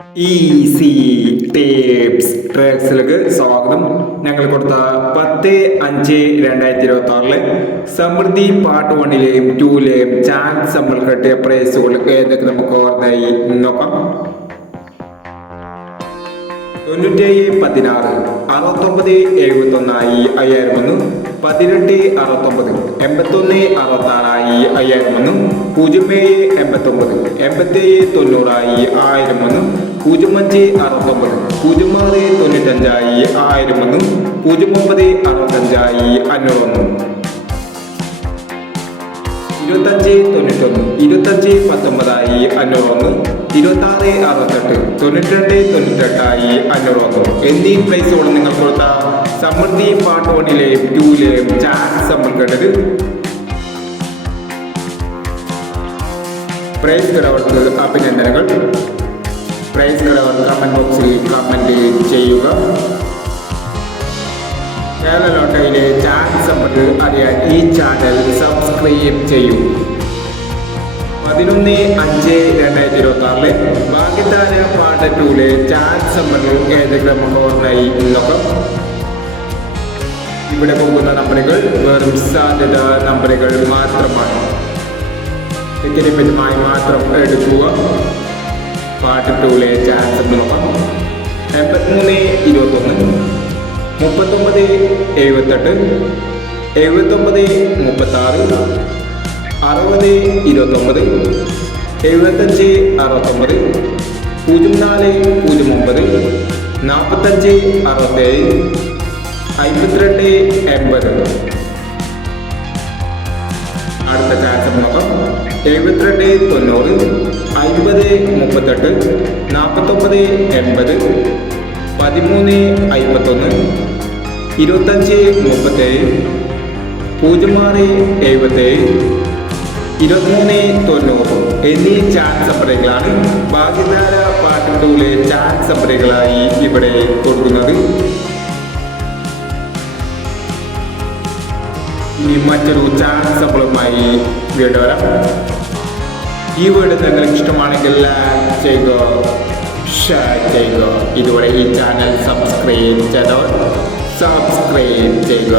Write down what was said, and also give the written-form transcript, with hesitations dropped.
Easy tips ട്രിക്സിലേക്ക് സ്വാഗതം. ഞങ്ങൾ കൊടുത്ത 10/5/2026 സമൃദ്ധി പാർട്ട് 1ലെയും 2ലെയും ചാൻസ് നമ്മൾ കിട്ടിയ പ്രൈസുകൾ ഏതൊക്കെ നമുക്ക് ഓർമ്മയായി നോക്കാം. 9716 6971 5001 1869 8166 5001 0789 8790 1001 0569 0695 1001 0965 501 2591 2519 501 2668 9298 501 എന്നീ പ്രൈസുകൾ നിങ്ങൾ കൊടുത്ത സമൃദ്ധി പാർട്ട് 1ലെയും 2ലെയും ചാൻസ് നമ്മൾ കേട്ടത്. പ്രൈസ് കിടവർക്ക് അഭിനന്ദനങ്ങൾ. പ്രൈസ് കിടവർ കമന്റ് ബോക്സിൽ കമന്റ് ചെയ്യുക. കേരള ലോട്ടറിയിലെ ചാൻസ് നമ്മൾ അറിയാൻ ഈ ചാനൽ സബ്സ്ക്രൈബ് ചെയ്യൂ. 11/5/2026 ഭാഗ്യധാര പാർട്ട് 2ലെ ചാൻസ് നമ്മൾ ഏതെങ്കിലും ഓർമ്മയായി നോക്കാം. ഇവിടെ പോകുന്ന നമ്പറുകൾ വെറും സാധ്യത നമ്പറുകൾ മാത്രമാണ്. ടിക്കറ്റ് പറ്റുമായി മാത്രം എടുക്കുക. പാർട്ട് 2ലെ ചാൻസ് നോക്കാം. 8321 3978 7936 6029 7569 0409 4567 5280. അടുത്ത ചാൻസ് നോക്കാം. 7290 5038 4980 1351 2537 0677 2390 എന്നീ ചാൻസ് നമ്പറുകളാണ് ഭാഗ്യധാര പാർട്ട് 2ലെ ചാൻസ് നമ്പറുകളായി ഇവിടെ കൊടുക്കുന്നത്. ഇനി മറ്റൊരു ചാൻസ് നമ്പറുമായി വീണ്ടും വരാം. ഈ വീഡിയോ നിങ്ങൾക്ക് ഇഷ്ടമാണെങ്കിൽ ലൈക്ക് ചെയ്യുക, ഷെയർ ചെയ്യുക. ഇതുവരെ ഈ ചാനൽ സബ്സ്ക്രൈബ് ചെയ്തവർ സബ്സ്ക്രൈബ് ചെയ്യുക.